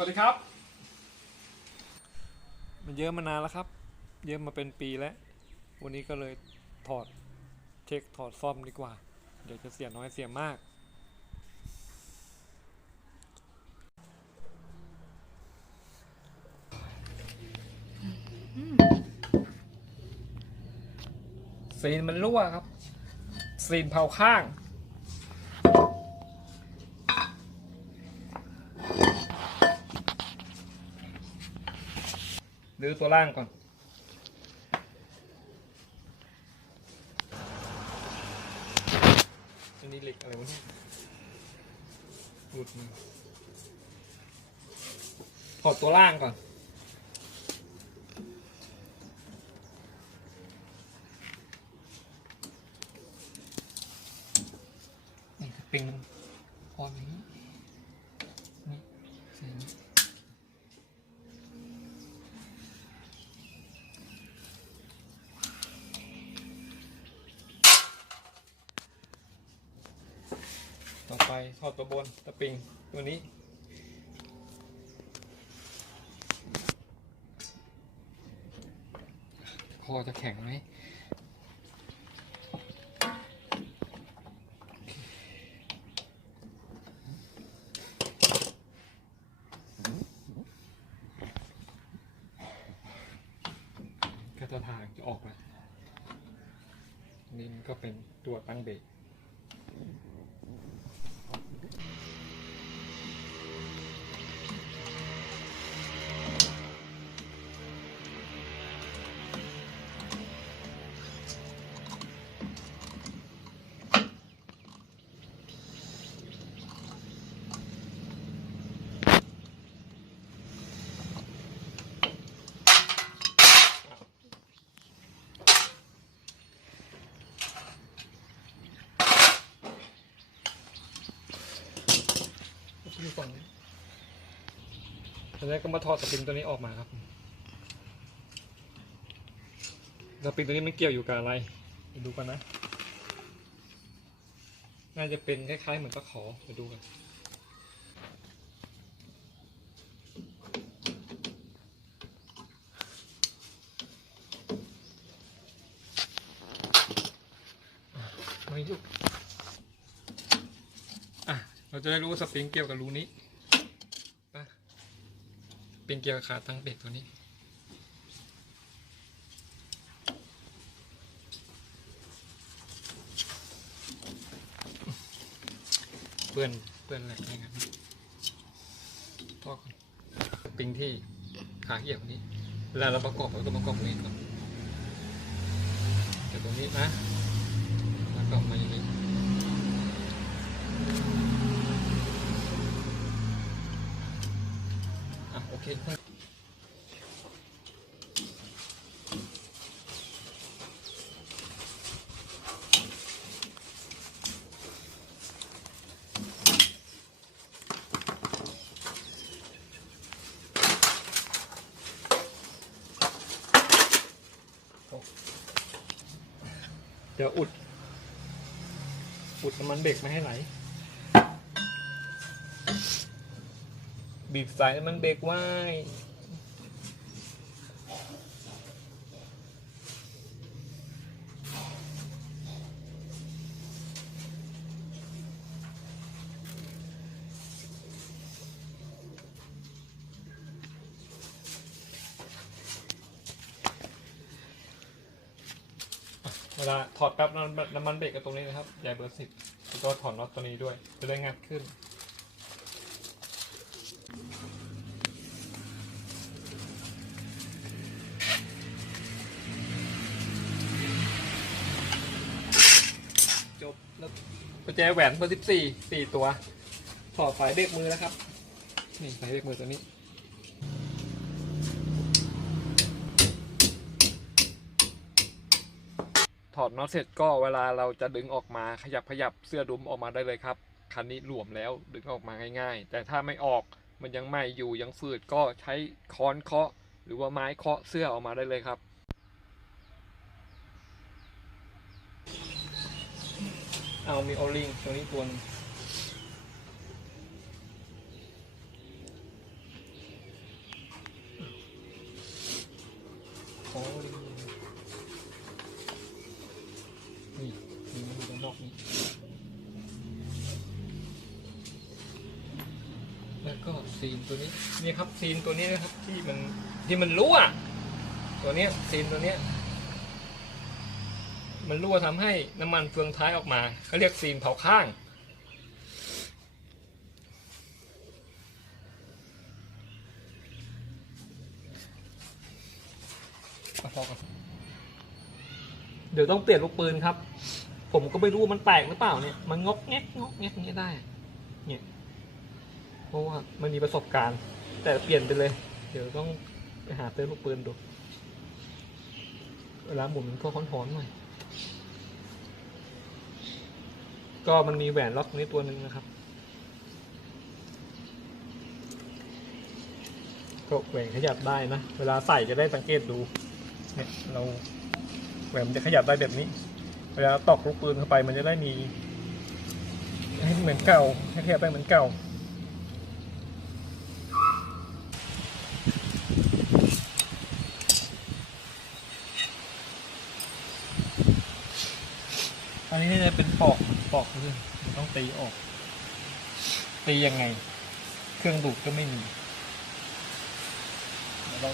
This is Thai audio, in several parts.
วัสดีครับ มันเยอะมานานแล้วครับ เยอะมาเป็นปีแล้ว วันนี้ก็เลยถอดเช็คถอดซ่อมดีกว่า เดี๋ยวจะเสียน้อยเสียมาก ซีนมันรั่วครับ ซีนเผาข้าง ดื้อตัวล่างก่อนอันนี้เหล็กอะไรวะเนี่ยหลุดมาถอดตัวล่างก่อน นี่สปริง ต่อไปทอดตัวบนสปริงตัวนี้ คอจะแข็งไหมกระทางจะออกแล้นี่มันก็เป็นตัวตั้งเบรก อยู่ฝั่งนี้ตอนแรกก็มาถอดสปริงตัวนี้ออกมาครับสปริงตัวนี้มันเกี่ยวอยู่กับอะไรไปดูกันนะ น่าจะเป็นคล้ายๆเหมือนตะขอไปดูกัน ไม่ยุกอะ เราจะได้รู้สปริงเกี่ยวกับรูนี้ปะเป็นเกี่ยวกับขาตั้งเบรกตัวนี้ เปื้อนเปื้อนอะไรนะครับพอก่อนสปริงที่ขาเกี่ยวนี้เวลาเราประกอบเราต้องประกอบตรงนี้ก่อนเดี๋ยวตรงนี้นะแล้วก็มาอย่างนี้ อะโอ เดี๋ยวอุด อุดน้ำมันเบรกไม่ให้ไหล บีบสายมันเบรกไว้เวลาถอดแป๊บน้ำมันน้ำมันเบรกกับตรงนี้นะครับใหญ่เบอร์สิบแล้วก็ถอดน็อตตัวนี้ด้วย จะได้งัดขึ้น กุญแจแหวนเบอร์สิบสี่สี่ตัวถอดสายเบรกมือแล้วครับ นี่สายเบรกมือตัวนี้ ถอดน็อตเสร็จก็เวลาเราจะดึงออกมาขยับขยับเสื้อดุมออกมาได้เลยครับ คันนี้หลวมแล้วดึงออกมาง่ายๆ แต่ถ้าไม่ออกมันยังไหม่อยู่ยังฝืดก็ใช้ค้อนเคาะ หรือว่าไม้เคาะเสื้อออกมาได้เลยครับามีโอริงตัวนี้ตัวนึงลิงนี่มันอยู่ตรนอกนี้ แล้วก็ซีนตัวนี้ นี่ครับซีนตัวนี้นะครับที่มันที่มันรั่วตัวเนี้ยซีนตัวเนี้ย มันรั่วทำให้น้ำมันเฟืองท้ายออกมาเขาเรียกซีนเผาข้างเอาพอกันเดี๋ยวต้องเปลี่ยนลูกปืนครับ ผมก็ไม่รู้มันแตกหรือเปล่าเนี่ย มันงกแงกงกแงกอย่างนี้ได้ เนี่ย เพราะว่ามันมีประสบการณ์ แต่เปลี่ยนไปเลย เดี๋ยวต้องไปหาเติมลูกปืนดู เวลาหมุนมันก็ค้อนๆหน่อย ก็มันมีแหวนล็อกนี้ตัวหนึ่งนะครับ ก็แหวนขยับได้นะ เวลาใส่จะได้สังเกตดู เนี่ยเราแหวนมันจะขยับได้แบบนี้ เวลาตอกลูกปืนเข้าไปมันจะได้มีให้เหมือนเก่าให้ขยับได้เหมือนเก่า อันนี้จะเป็นปอกปอกเรื่องมัน ตีออก ตียังไง เครื่องดูดก็ไม่มีเดี๋ยวเรา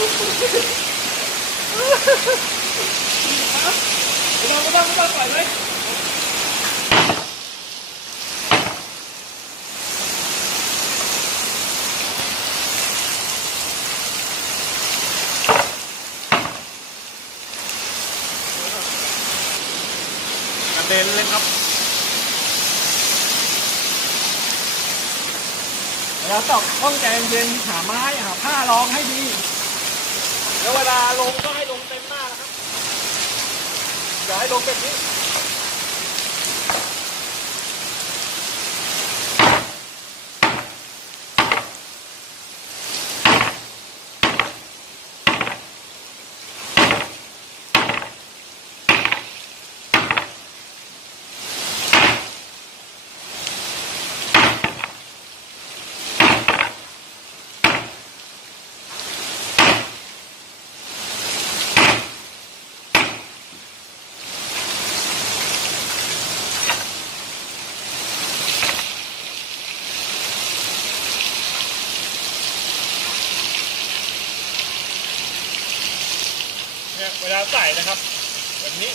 ไม่ต้องไม่ต้องปล่อยเลยกระเด็นเลยครับเวลาตอกต้องใจเย็นหาไม้หาผ้ารองให้ดี แล้วเวลาลงก็ให้ลงเต็มหน้านะครับ อย่าให้ลงแบบนี้เนี่ ใส่นะครับ แบบนี้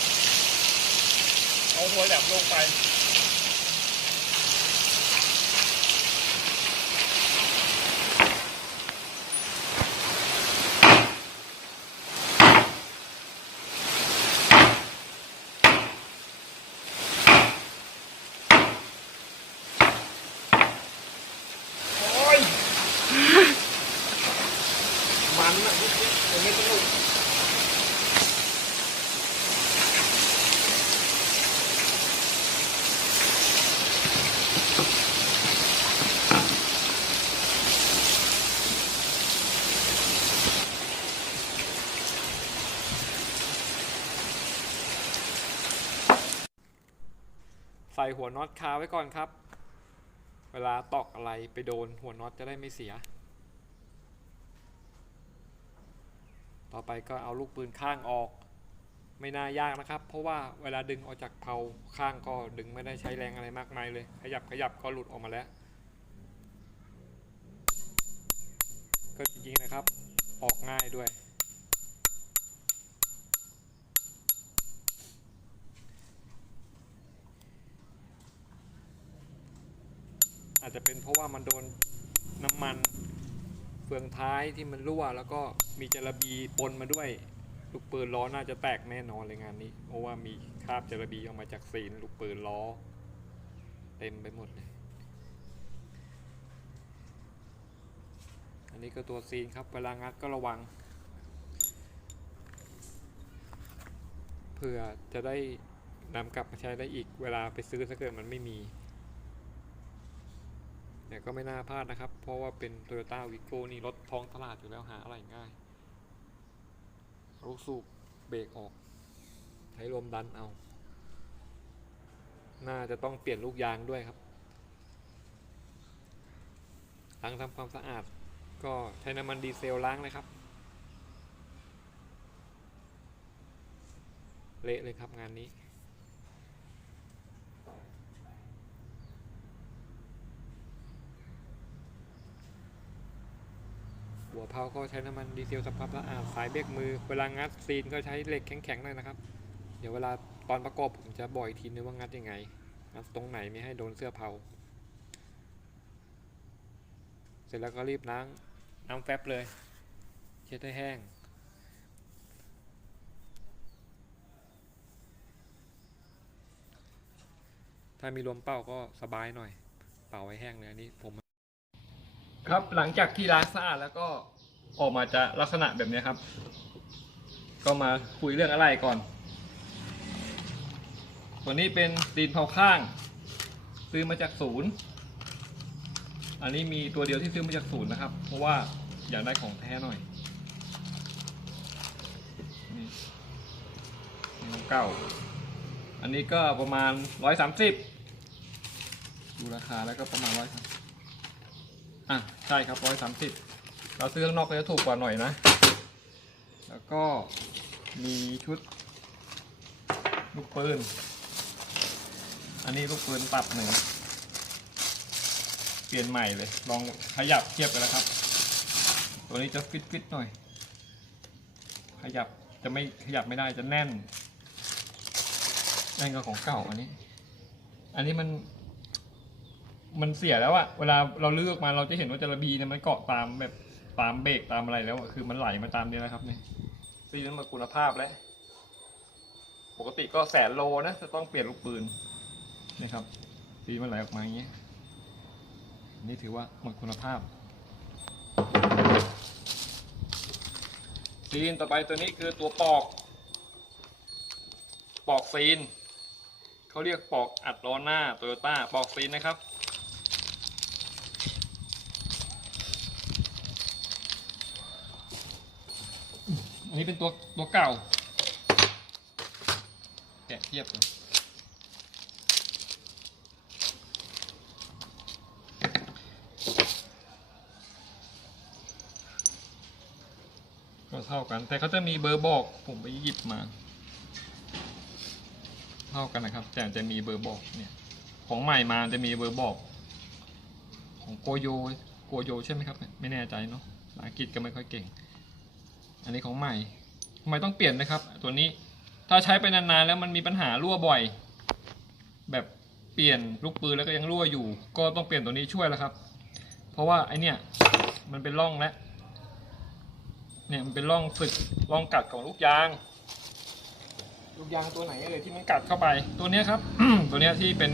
เอาหัวแหลมลงไป โอ้ย มันอะนิดนิดแต่ไม่สนุก ใส่หัวน็อตคาไว้ก่อนครับ เวลาตอกอะไรไปโดนหัวน็อตจะได้ไม่เสีย ต่อไปก็เอาลูกปืนข้างออก ไม่น่ายากนะครับ เพราะว่าเวลาดึงออกจากเผาข้างก็ดึงไม่ได้ใช้แรงอะไรมากมายเลย ขยับขยับก็หลุดออกมาแล้ว ก็จริงๆนะครับ ออกง่ายด้วยาจจะเป็นเพราะว่ามันโดนน้ำมันเฟืองท้ายที่มันรั่ว แล้วก็มีจระบีปนมาด้วยลูกปืนล้อน่าจะแตกแน่นอนเลยงานนี้ เพราะว่ามีคราบจระบีออกมาจากซีนลูกปืนล้อ เต็มไปหมดเลย อันนี้ก็ตัวซีนครับเวลางัดก็ระวังเพื่อจะได้นำกลับมาใช้ได้อีกเวลาไปซื้อถ้าเกิดมันไม่มี เนี่ยก็ไม่น่าพลาดนะครับ เพราะว่าเป็น Toyota v i g o นี่รถท้องตลาดอยู่แล้วหาอะไรง่ายลูกสูบเบรกออก ใช้ลมดันเอา น่าจะต้องเปลี่ยนลูกยางด้วยครับล้างทำความสะอาด ก็ใช้น้ำมันดีเซลล้างเลยครับเละเลยครับงานนี้ หัวเพาก็ใช้น้ำมันดีเซลสำครับสะอาดสายเบรกมือ เวลางัดซีนก็ใช้เหล็กแข็งๆหน่อยนะครับ เดี๋ยวเวลาตอนประกอบผมจะบอกอีกทีนึงว่างัดยังไงงัดตรงไหนไม่ให้โดนเสื้อเผา เสร็จแล้วก็รีบล้างน้ำแฟบเลย เช็ดให้แห้งถ้ามีลมเป่าก็สบายหน่อย เป่าไว้แห้งเลยอันนี้ผม ครับหลังจากที่ล้างสะอาดแล้วก็ออกมาจะลักษณะแบบนี้ครับ ก็มาคุยเรื่องอะไรก่อนตัวนี้เป็นตีนเผาข้าง ซื้อมาจากศูนย์ อันนี้มีตัวเดียวที่ซื้อมาจากศูนย์นะครับ เพราะว่าอยากได้ของแท้หน่อยนี่นี่ของเก่า อันนี้ก็ประมาณร้อยสามสิบดูราคาแล้วก็ประมาณร้อยสาม ใช่ครับร้อยสามสิบเราซื้อข้างนอกก็จะถูกกว่าหน่อยนะ แล้วก็มีชุด ลูกปืน อันนี้ลูกปืนปรับหนึ่ง เปลี่ยนใหม่เลย ลองขยับเทียบกันแล้วครับ ตัวนี้จะฟิตฟิตๆหน่อย ขยับจะไม่ขยับไม่ได้จะแน่น แน่นกับของเก่าอันนี้ อันนี้มัน มันเสียแล้วอะเวลาเราเลือกมาเราจะเห็นว่าจระบีเนี่ยมันเกาะตามแบบตามเบรกตามอะไรแล้วอะคือมันไหลมาตามนี้นะครับเนี่ยซีนั้นมาคุณภาพแล้ว ปกติก็แสนโลนะจะต้องเปลี่ยนลูกปืนนะครับซีมันไหลออกมาอย่างเงี้ยนี่ถือว่าหมดคุณภาพ ซีนต่อไปตัวนี้คือตัวปอก ปอกซีนเขาเรียกปอกอัดล้อหน้าโตโยต้าปอกซีนนะครับ นนี้เป็นตัวตัวเก่า แกะเทียบเลยก็เท่ากัน แต่เขาจะมีเบอร์บอก ผมไปหยิบมา เท่ากันนะครับ แต่จะมีเบอร์บอกเนี่ย ของใหม่มาจะมีเบอร์บอก ของโกโย โกโยใช่ไหมครับ ไม่แน่ใจเนาะภาษาอังกฤษก็ไม่ค่อยเก่ง อันนี้ของใหม่ทำไมต้องเปลี่ยนนะครับ ตัวนี้ถ้าใช้ไปนานๆแล้วมันมีปัญหารั่วบ่อย แบบเปลี่ยนลูกปืนแล้วก็ยังรั่วอยู่ ก็ต้องเปลี่ยนตัวนี้ช่วยแล้วครับ เพราะว่าไอเนี่ยมันเป็นร่องแล้วเนี่ยมันเป็นร่องสึกร่องกัดของลูกยาง ลูกยางตัวไหนเลยที่มันกัดเข้าไป ตัวเนี้ยครับ ตัวเนี้ยที่เป็น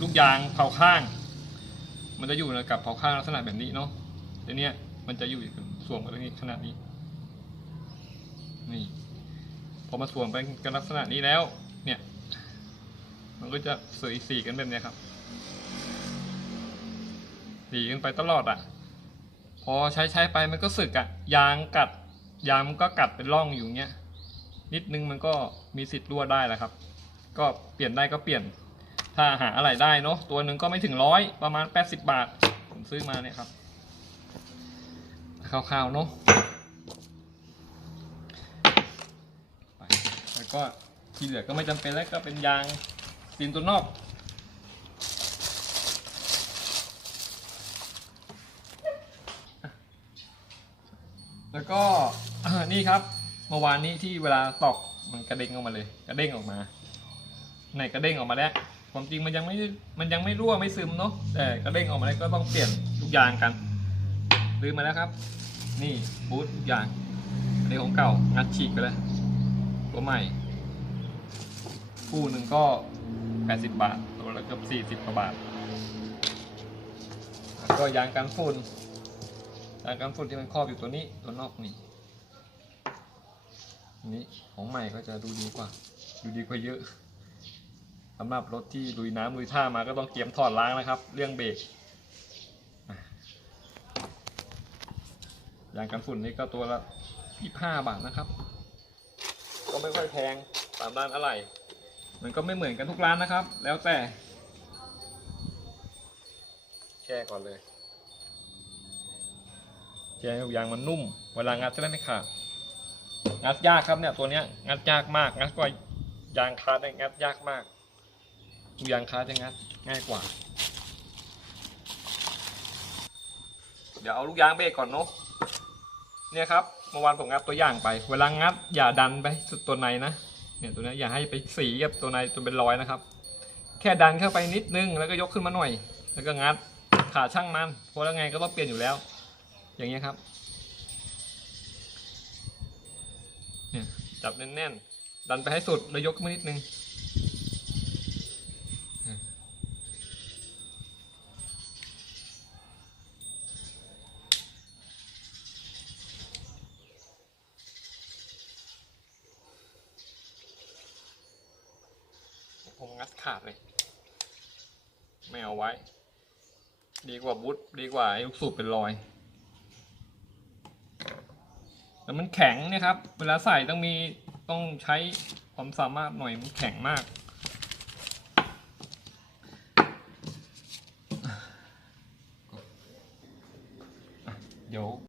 ลูกยางเผาข้าง มันจะอยู่กับเผาข้างลักษณะแบบนี้เนาะตัวเนี้ยมันจะอยู่สวมกับตรงนี้ขนาดนี้ นี่พอมาสวมไปกันลักษณะนี้แล้ว เนี่ย มันก็จะสวยสีกันแบบนี้ครับสีกันไปตลอดอะ พอใช้ใช้ไปมันก็สึกอะ ยางกัด ยางมันก็กัดเป็นร่องอยู่เงี้ย นิดนึงมันก็มีสิทธิ์รั่วได้แหละครับ ก็เปลี่ยนได้ก็เปลี่ยน ถ้าหาอะไรได้เนาะ ตัวหนึ่งก็ไม่ถึงร้อยประมาณ 80 บาท ผมซื้อมาเนี่ยครับคร่าวๆเนาะ ไปแล้ว ก็ที่เหลือก็ไม่จำเป็นแล้วก็เป็นยางซีนตัวนอก แล้วก็นี่ครับเมื่อวานนี้ที่เวลาตอกมันกระเด้งออกมาเลยกระเด้งออกมาในกระเด้งออกมาแล้วความจริงมันยังไม่มันยังไม่รั่วไม่ซึมเนาะแต่กระเด้งออกมาแล้วก็ต้องเปลี่ยนทุกอย่างกันลืมมาแล้วครับ นี่บูททุกอย่างอันนี้ของเก่างัดฉีกไปเลย ตัวใหม่ คู่หนึ่งก็ 80 บาท ตัวละเกือบ40กว่าบาท แล้วก็ยางกันฝุ่น ยางกันฝุ่นที่มันครอบอยู่ตัวนี้ ตัวนอกนี่ นี้ของใหม่ก็จะดูดีกว่า ดูดีกว่าเยอะสำหรับรถที่ลุยน้ำลุยท่ามาก็ต้องเตรียมถอดล้างนะครับ เรื่องเบรกยางกันฝุ่นนี่ก็ตัวละ25บาทนะครับ ก็ไม่ค่อยแพงตามร้านอะไร มันก็ไม่เหมือนกันทุกร้านนะครับ แล้วแต่ แช่ก่อนเลยแช่ให้ยางมันนุ่ม เวลางัดจะได้ไม่ขาดงัดยากครับเนี่ยตัวเนี้ยงัดยากมากงัดกว่ายางคาร์ดเนี่ยงัดยากมากดูยางคาร์ดจะงัดง่ายกว่า เดี๋ยวเอาลูกยางเบรกก่อนเนาะ เนี่ยครับเมื่อวานผมงัดตัวอย่างไป เวลางัดอย่าดันไปสุดตัวในนะเนี่ยตัวนี้อย่าให้ไปสีกับตัวในจนเป็นรอยนะครับ แค่ดันเข้าไปนิดนึงแล้วก็ยกขึ้นมาหน่อย แล้วก็งัดขาช่างมันเพราะแล้วไงก็ต้องเปลี่ยนอยู่แล้ว อย่างเงี้ยครับเนี่ยจับแน่นๆดันไปให้สุดแล้วยกขึ้นมานิดนึง ขาดเลย ไม่เอาไว้ ดีกว่าบุ๊ทดีกว่าไอ้ลูกสูบเป็นรอยแต่มันแข็งนะครับ เวลาใส่ต้องมีต้องใช้ความสามารถหน่อยมันแข็งมาก